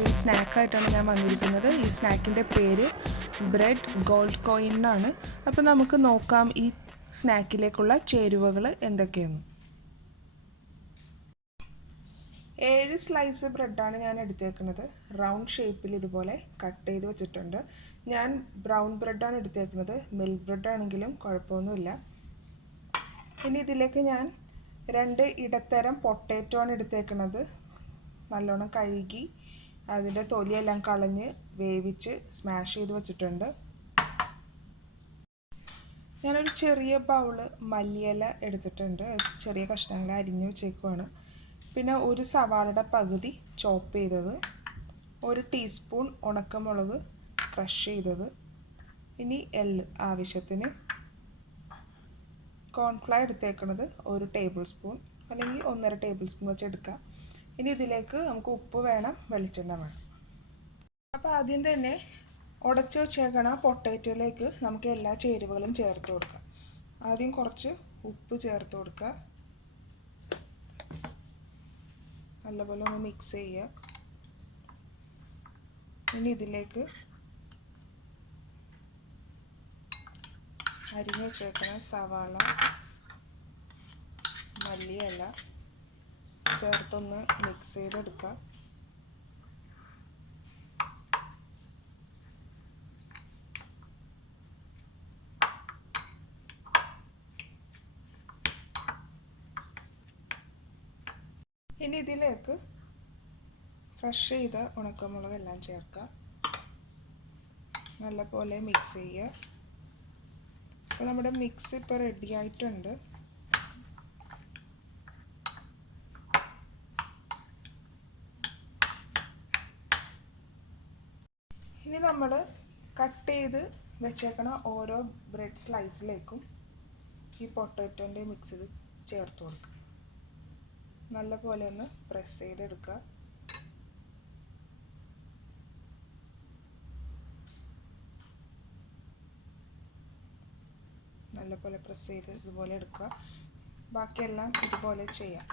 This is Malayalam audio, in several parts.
മറ്റൊരു സ്നാക്കായിട്ടാണ് ഞാൻ വന്നിരിക്കുന്നത്. ഈ സ്നാക്കിൻ്റെ പേര് ബ്രെഡ് ഗോൾഡ് കോയിൻ എന്നാണ്. അപ്പോൾ നമുക്ക് നോക്കാം ഈ സ്നാക്കിലേക്കുള്ള ചേരുവകൾ എന്തൊക്കെയെന്ന്. 7 സ്ലൈസ് ബ്രെഡാണ് ഞാൻ എടുത്തേക്കുന്നത്. റൗണ്ട് ഷേപ്പിൽ ഇതുപോലെ കട്ട് ചെയ്ത് വെച്ചിട്ടുണ്ട്. ഞാൻ ബ്രൗൺ ബ്രെഡാണ് എടുത്തേക്കുന്നത്. മിൽക്ക് ബ്രെഡ് ആണെങ്കിലും കുഴപ്പമൊന്നുമില്ല. ഇനി ഇതിലേക്ക് ഞാൻ 2 ഇടത്തരം പൊട്ടാറ്റോ ആണ് എടുത്തേക്കുന്നത്. നല്ലോണം കഴുകി അതിൻ്റെ തൊലിയെല്ലാം കളഞ്ഞ് വേവിച്ച് സ്മാഷ് ചെയ്ത് വെച്ചിട്ടുണ്ട്. ഞാനൊരു ചെറിയ ബൗള് മല്ലിയില എടുത്തിട്ടുണ്ട്. ചെറിയ കഷ്ണങ്ങൾ അരിഞ്ഞ് വെച്ചേക്കുവാണ്. പിന്നെ ഒരു സവാളയുടെ പകുതി ചോപ്പ് ചെയ്തത്, 1 ടീസ്പൂൺ ഉണക്കമുളക് ക്രഷ് ചെയ്തത്, ഇനി എള്ള് ആവശ്യത്തിന്, കോൺഫ്ലവർ എടുത്തേക്കുന്നത് 1 ടേബിൾ സ്പൂൺ അല്ലെങ്കിൽ 1.5 ടേബിൾ സ്പൂൺ വെച്ച് എടുക്കാം. ഇനി ഇതിലേക്ക് നമുക്ക് ഉപ്പ് വേണം, വെളിച്ചെണ്ണ വേണം. അപ്പോൾ ആദ്യം തന്നെ ഉടച്ച് വെച്ചേക്കണ പൊട്ടാറ്റോയിലേക്ക് നമുക്ക് എല്ലാ ചേരുവകളും ചേർത്ത് കൊടുക്കാം. ആദ്യം കുറച്ച് ഉപ്പ് ചേർത്ത് കൊടുക്കുക. നല്ലപോലെ ഒന്ന് മിക്സ് ചെയ്യുക. ഇനി ഇതിലേക്ക് അരിഞ്ഞ് വെച്ചേക്കുന്ന സവാള, മല്ലിയില ചേർത്തൊന്ന് മിക്സ് ചെയ്തെടുക്കുക. ഇനി ഇതിലേക്ക് ക്രഷ് ചെയ്ത ഉണക്കമുളക് എല്ലാം ചേർക്കുക. നല്ലപോലെ മിക്സ് ചെയ്യുക. അപ്പോൾ നമ്മുടെ മിക്സ് ഇപ്പോൾ റെഡി ആയിട്ടുണ്ട്. ഇനി നമ്മൾ കട്ട് ചെയ്ത് വെച്ചേക്കണ ഓരോ ബ്രെഡ് സ്ലൈസിലേക്കും ഈ പൊട്ടാറ്റോൻ്റെ മിക്സ് ഇത് ചേർത്ത് കൊടുക്കുക. നല്ലപോലെ ഒന്ന് പ്രസ് ചെയ്തെടുക്കുക. നല്ലപോലെ പ്രസ് ചെയ്ത് ഇതുപോലെ എടുക്കുക. ബാക്കിയെല്ലാം ഇതുപോലെ ചെയ്യാം.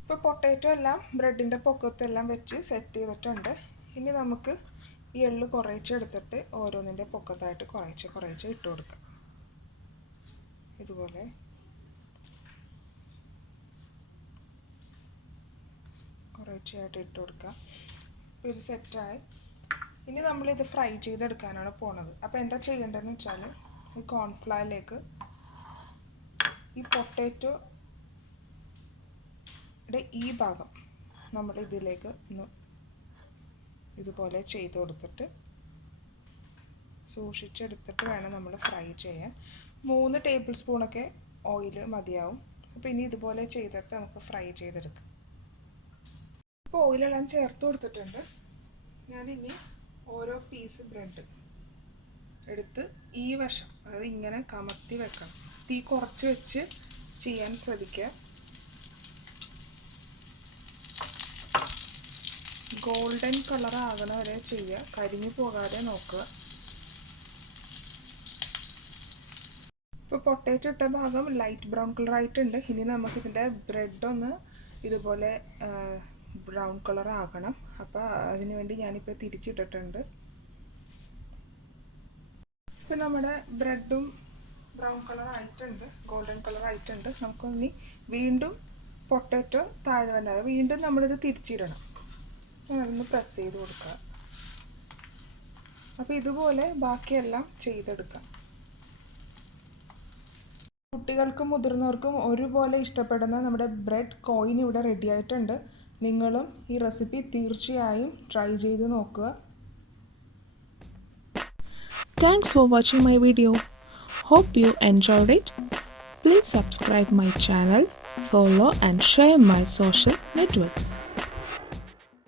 ഇപ്പോൾ പൊട്ടാറ്റോ എല്ലാം ബ്രെഡിൻ്റെ പൊക്കത്തെല്ലാം വെച്ച് സെറ്റ് ചെയ്തിട്ടുണ്ട്. ഇനി നമുക്ക് ഈ എള്ള് കുറേശ്ശെ എടുത്തിട്ട് ഓരോന്നിൻ്റെ പൊക്കത്തായിട്ട് കുറേശ്ശെ ഇട്ട് കൊടുക്കാം. ഇതുപോലെ കുറേശ്ശെയായിട്ട് ഇട്ട് കൊടുക്കാം. അപ്പോൾ ഇത് സെറ്റായി. ഇനി നമ്മളിത് ഫ്രൈ ചെയ്തെടുക്കാനാണ് പോണത്. അപ്പോൾ എന്താ ചെയ്യേണ്ടതെന്ന് വെച്ചാൽ ഈ കോൺഫ്ലവറിലേക്ക് ഈ പൊട്ടാറ്റോ ഈ ഭാഗം നമ്മൾ ഇതിലേക്ക് ഒന്ന് ഇതുപോലെ ചെയ്ത് കൊടുത്തിട്ട് സൂക്ഷിച്ചെടുത്തിട്ട് വേണം നമ്മൾ ഫ്രൈ ചെയ്യാൻ. 3 ടേബിൾ സ്പൂണൊക്കെ ഓയിൽ മതിയാവും. അപ്പോൾ ഇനി ഇതുപോലെ ചെയ്തിട്ട് നമുക്ക് ഫ്രൈ ചെയ്തെടുക്കാം. ഇപ്പോൾ ഓയിലെല്ലാം ചേർത്ത് കൊടുത്തിട്ടുണ്ട്. ഞാനിനി ഓരോ പീസ് ബ്രെഡ് എടുത്ത് ഈ വശം, അതായത് ഇങ്ങനെ കമത്തി വെക്കണം. തീ കുറച്ച് വെച്ച് ചെയ്യാൻ ശ്രദ്ധിക്കുക. ഗോൾഡൻ കളർ ആകണ വരെ ചെയ്യുക, കരിഞ്ഞു പോകാതെ നോക്കുക. ഇപ്പോൾ പൊട്ടാറ്റോ ഇട്ട ഭാഗം ലൈറ്റ് ബ്രൗൺ കളർ ആയിട്ടുണ്ട്. ഇനി നമുക്കിതിൻ്റെ ബ്രെഡ് ഒന്ന് ഇതുപോലെ ബ്രൗൺ കളർ ആകണം. അപ്പോൾ അതിന് വേണ്ടി ഞാനിപ്പോൾ തിരിച്ചിട്ടിട്ടുണ്ട്. ഇപ്പം നമ്മുടെ ബ്രെഡും ബ്രൗൺ കളർ ആയിട്ടുണ്ട്, ഗോൾഡൻ കളർ ആയിട്ടുണ്ട്. നമുക്കൊന്ന് വീണ്ടും പൊട്ടാറ്റോ താഴെ വന്നാൽ വീണ്ടും നമ്മളിത് തിരിച്ചിടണം. അതൊന്ന് പ്രസ് ചെയ്ത് കൊടുക്കുക. അപ്പോൾ ഇതുപോലെ ബാക്കിയെല്ലാം ചെയ്തെടുക്കാം. കുട്ടികൾക്കും മുതിർന്നവർക്കും ഒരുപോലെ ഇഷ്ടപ്പെടുന്ന നമ്മുടെ ബ്രെഡ് കോയിൻ ഇവിടെ റെഡി ആയിട്ടുണ്ട്. നിങ്ങളും ഈ റെസിപ്പി തീർച്ചയായും ട്രൈ ചെയ്ത് നോക്കുക. Thanks for watching my video. Hope you enjoyed it. Please subscribe my channel, follow and share my social network.